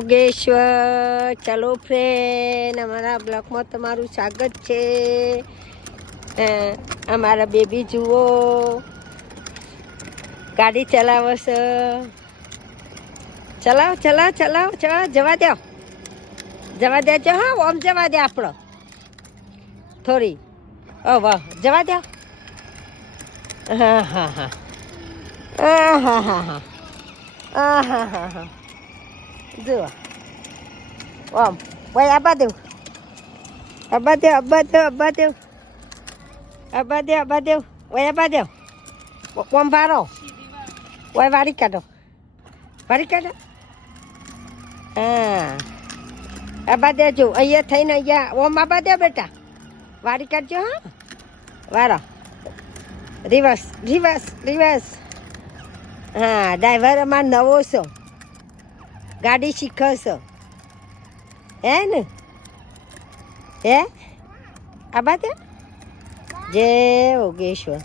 યોગેશ્વર. ચલો ફ્રેન્ડ, અમારા બ્લોકમાં તમારું સ્વાગત છે. અમારા બેબી જુઓ ગાડી ચલાવો છો. ચલાવો ચલાવો ચલાવો ચલાવો, જવા દેજો હા. ઓમ જવા દે આપણો થોડી. ઓ વાહ, જવા દો. હા હા હા હા હા હા હા હા હા હા. જુઓ ઓમ ભાઈ, આબા દેવ આબા દેવ આબા દેવ આબા દેવ આબા દેવ આબા દેવ ઓય આબા દેવ. કોમ ભારો ઓય વાળી કાઢો, વાળી કાઢો. હા આબા દેજો. અહીંયા થઈને અહીંયા ઓમ આબા દે બેટા. વાળી કાઢજો હા. વાળો રિવર્સ રિવર્સ રિવર્સ. હા, ડ્રાઈવર અમાર નવો છો, ગાડી શીખવશો હે ને? હે આબા દે. જય યોગેશ્વર.